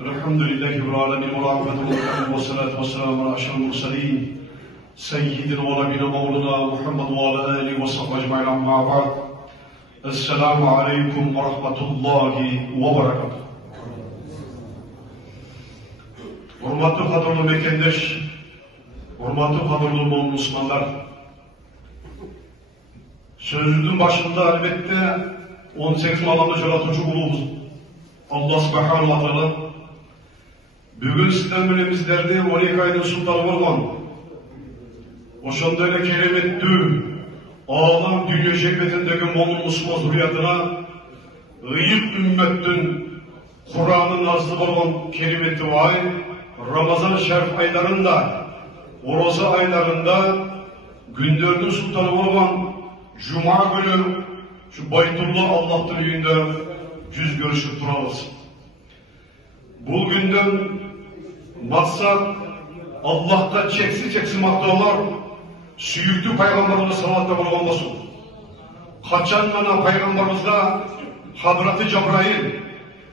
الحمد لله رب العالمين والصلاة والسلام على أشرف المرسلين سيدنا ونبينا مولانا محمد وعلى آله وصحبه أجمعين أما بعد السلام عليكم ورحمة الله وبركاته. Hurmatlı kadrolu mekendeş, hurmatlı kadrolu Müslümanlar, sözümün başında elbette 18 Mal'da жаратушы ulumuz Allah subhanahu wa ta'ala bugün sizden bilemizlerdi 12 ayın sultanı olman oşanda ile keremettü ağlam dünya şehvetindeki moğul Müslüman zürriyatına ıyık ümmetin Kur'an'ın nazlı olan kerimeti ay Ramazan şerif aylarında Oroza aylarında günlerinin sultanı olan Cuma günü şu Baytullah Allah'ın yüzünde yüz görüşüp duralım. Bu günden maksat Allah'ta çeksiz maktalar süyüktü Peygamberimiz sallallahu aleyhi ve sellem. Kaçan bana Peygamberimizde Hazreti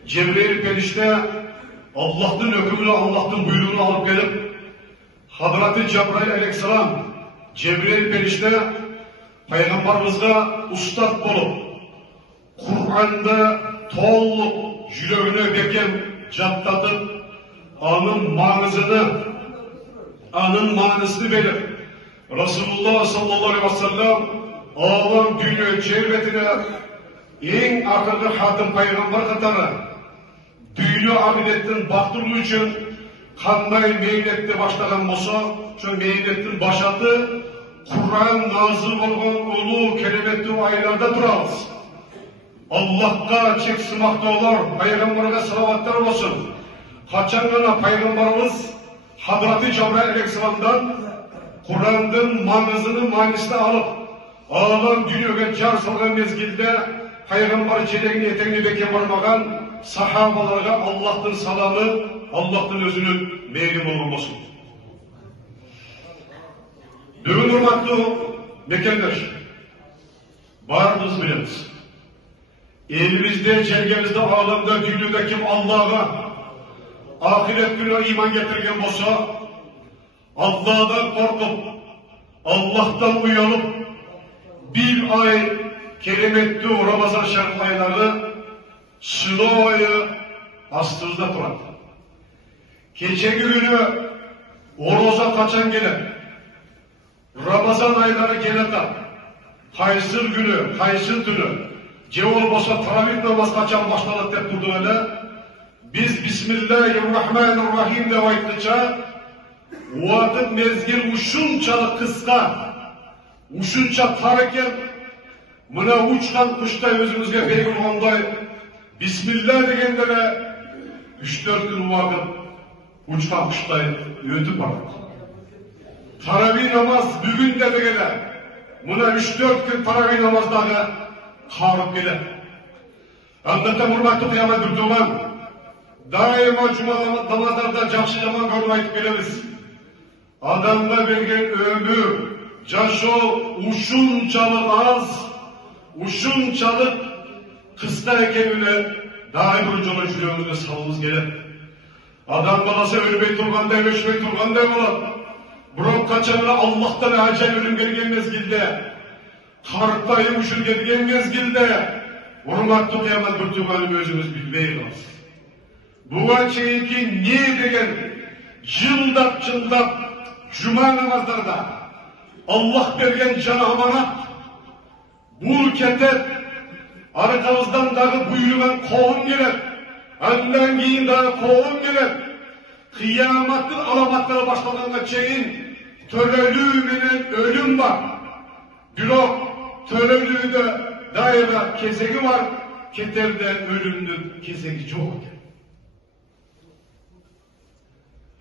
Cebrail perişte Allah'ın hükmünü, Allah'ın buyruğunu alıp gelip Hazreti Cebrail aleyhisselam Cebrail perişte Peygamberimizde ustad bulup Kur'an'da tolluk yüreğine bekem cattatıp anın manasını verip Resulullah sallallahu aleyhi ve sellem ağlam dünya çevretine en akıllı hatim peygamber katarı dünya ahiretin baktırlığı için kanday meylette başlayan olsa şu meyletin başatı Kur'an nazıl olan ulu kelimetli aylarda durarız. Allah'ta çeksimakta olur, Peygamber'e salavatlar olsun. Kaçanlara Peygamberimiz Hazreti Cebrail aleyhisselam'dan Kur'an'ın manasını alıp ağlam dünyaya car salgan mezgilde Peygamber çeleğini eteğini beke varmagan sahabalarga Allah'ın salamı, Allah'ın özünün meyli olmasın. Bugün hurmatlı mekenler, barımız biliriz. Elimizde, çelgemizde, alemde, dünyada kim Allah'a ahiret gününe iman getirgen olsa, Allah'dan korkup, Allah'tan uyanıp, bir ay kelimetli Ramazan şerif aylarını sınavayı astığımızda duran. Gece günü Oroza kaçan gelen, Ramazan ayları gelenden, Kaysır günü, Kaysır günü, cevol bosa taravih namaz kaçan başladık dep durdu öyle. Biz Bismillahirrahmanirrahim de ayttıça, vakit mezgil uşunçalık kıska, uşunça tarıken, mına uçkan kuştay özümüzge beygil onday, Bismillah degende de 3-4 gün vakit uçkan kuştay ötüp bardık. Taravih namaz bugün de degene, mına 3-4 gün taravih namazdağı karıp gelir. Anlatam hurmatlı kıyamet durduğum daima cuma namazlarda жақсы жаман görüp aytıp geliriz. Adamda vergen ömür, yaşo uşunçalık az, uşunçalık kısta ekenine daima bir yola yüreğimizde salımız gelir. Adam balası ölmey turganda, öşmey turganda olur. Bırak kaçanına Allah'tan acel ölüm gelgen mezgilde, karıktayım uşun gelgen mezgilde, hurmatlı kıyamet durduğum özümüz bilmeyiz. Buğa çeyinki ne degen yıldap cuma namazlarda Allah bergen cana amanat bu ketep arkamızdan dağı buyurulan kovun gelir. Ondan keyin dağı kovun gelir. Kıyamatın alamatları başladığında çeyin törelü menen ölüm var. Bürok törelüde daima kesegi var. Keterde ölümün kesegi çok.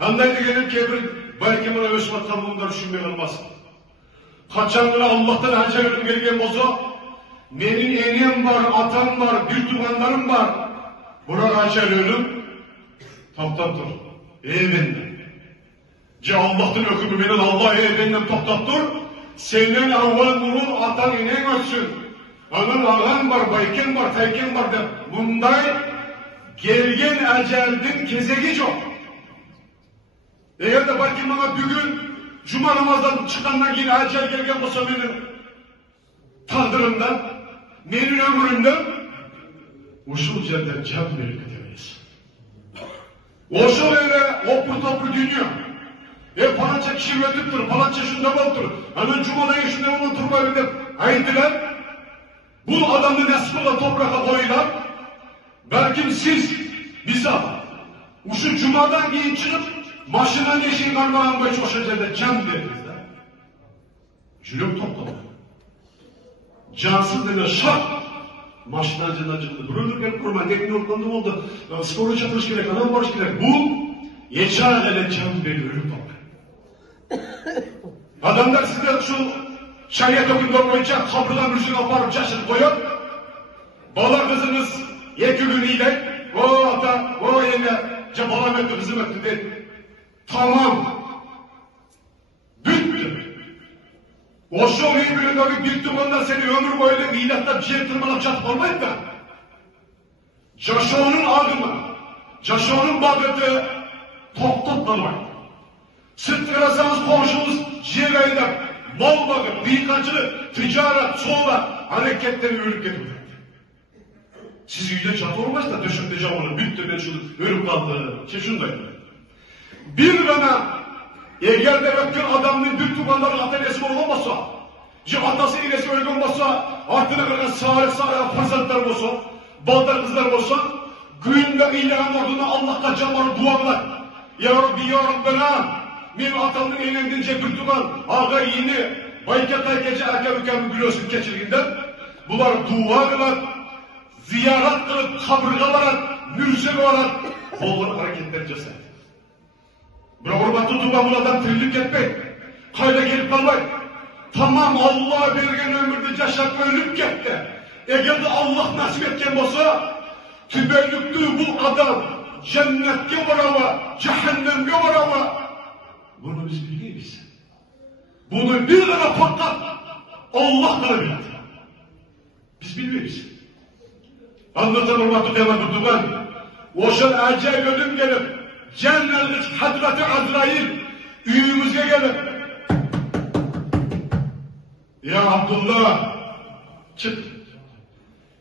Andan degenin kebir belki bana Özbat'tan bunları düşünmeye kalmasın. Kaçanlara Allah'tan acel ölüm gelgen olsa, benim enem var, atam var, bir tuğanlarım var. Buna acel ölüm, toptan dur. Benden. Allah'tan hükmü benden Allah benden toptan dur. Senden avval nurun atan inen ölsün. Anın ağan var, bayken var, tayken var deb bunday gelgen ajalning kezegi yok. Eğer de belki bana bugün Cuma namazdan çıkandan keyin ajal kelgen bolsa mening taqdirimdan, mening ömrümden uşul yerden can verip gidemeyiz. Oşul öyle opur dünya. Palanca kişi ötüptür, palanca şunda boluptur. Hemen Cuma'dan şunda onu turbayı dep aytdilar. Bu adamı nasip ola toprağa koyular. Belki siz bize uşu Cuma'dan keyin çıkıp maşından eşeğin karmağın boyunca o şekilde can verdiniz de. Jülük toplama. Cansız denen şart. Maşından candan çıktı. Buraya gelip kurma. Teknik ortamda oldu. Sporu çatırış gerek, adam barış gerek. Bu yeçar ele can veriyor. Ölüm toplama. Adamlar size şu şariat hükümleri boyunca kapıdan rüşün aparıp çaşırıp koyup bala kızınız iki gün iyiler o ata, o yenge balam öttü, kızım öttü dedi. Tamam. Bitti. O şu birbirindeki bir tumanla seni ömür boyunca milattan bir şey tırmanıp çatıp olmayıp da Caşo'nun adımı, Caşo'nun bağıtı toplatmamayın. Sırt kırarsanız komşunuz ciğerayla mal bakıp, büyükacılık, ticaret, soğla hareketleri ölüp getirir. Siz yüzde çatı olmaz da döşümde camını büttü ben şunu ölüp kaldı. Şundayım. Bir bana eğer de öpkün adamın bir tubanların atölyesi olmazsa, atası ilesi öyle olmazsa, artına kadar sağır fırsatlar olsa, baldar kızlar olsa, gün ve ilan orduna Allah'ta canları duvarlar. Ya Rabbi ya Rabbena, benim atamın eğlendiğince bir tuban, ağa yeni, baykatay gece erken gülüyorsun geçirginden, bunlar dua kılar, ziyaret kılıp, kabrıgalar, mürse olarak, bolları hareketler ceset. Bir hurmatlı tuba buradan trillik etmeyin. Kayda gelip kalmayın. Tamam Allah vergen ömürde yaşat ölüp gitti. Eğer de Allah nasip etken olsa, tübellüktü bu adam, cennetke var ama, cehennemge var ama, bunu biz bilmeyiz. Bunu bir tane patlat, Allah da bilir. Biz bilmeyiz. Anlatan hurmatlı kıymetli tuban, oşan acayip ölüm gelip, Cennet Hazreti Azrail üyümüze gelip ya Abdullah çık.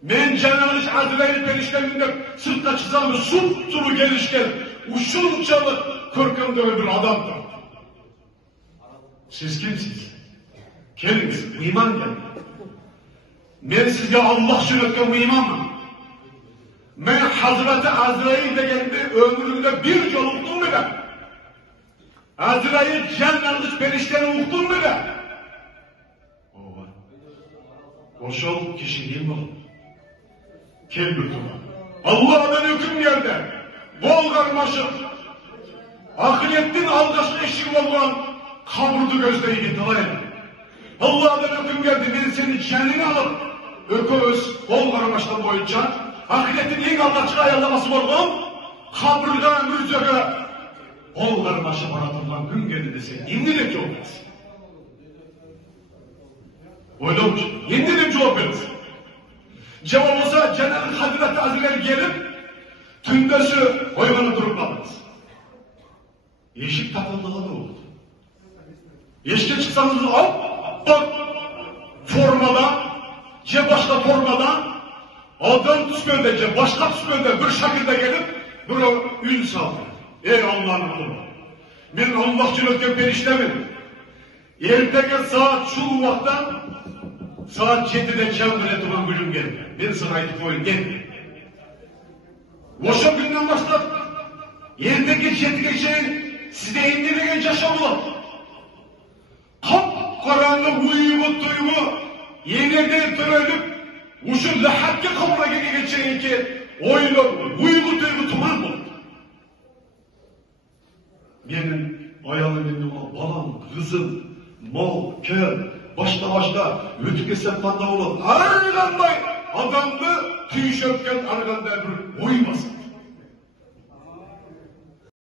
Men Cennet Azrail perişteminde sırtta çizanlı sulu gelişken uşuncalık kırkımda bir adamdır. Siz kimsiniz? Kendiniz iman gelin. Men sizge Allah şöhretken bu iman mı? Men Hazreti Azrail degendi ömründe bir yol uktun mu be? Azrail cennetlik perişteni uktun mu be? O şol kişi değil mi? Kel bir tuman. Allah'dan hüküm geldi. Bol karmaşık. Ahiretin algaçlı eşik olan kaburdu gözleri gittiler. Allah'dan hüküm geldi. Ben senin canını alıp ököz bol karmaşıktan boyunca ahiretin en algaçlı ayarlaması olgun kaburda mürzöge bol karmaşık aratırlan gün geldi dese indirim cevap versin. Oylamış. Indirim cevap versin. Cevap olsa Cennet-i Hazreti Azrail gelip tündesi oymanı durup kalırız. Yeşil takıldığı ne oldu? Yeşile çıksanız hop bak formadan başka formadan adam tüsmöndece başka tüsmönde bir şekilde gelip bir ün sağlıyor. Ey Allah'ın kulu. Ben Allah cülötken periştemin. Erteki saat şu vaktan saat 7'de çembre tuman gülüm geldi. Ben sana ayıp koyun geldi. Boşa günden başlar. Erteki 7'de şeyin size indirgen yaşamlı. Karanlık uyumu duyumu yeniden törelip uşun lahatki kabına geçen ki oyla uyumu duyumu tuman oldu. Benim ayağımın balam, kızım, mal, kel, başta ötü kesem tanda olur. Arıganday adamdı tüy şöpken arıganday bir uyumasın.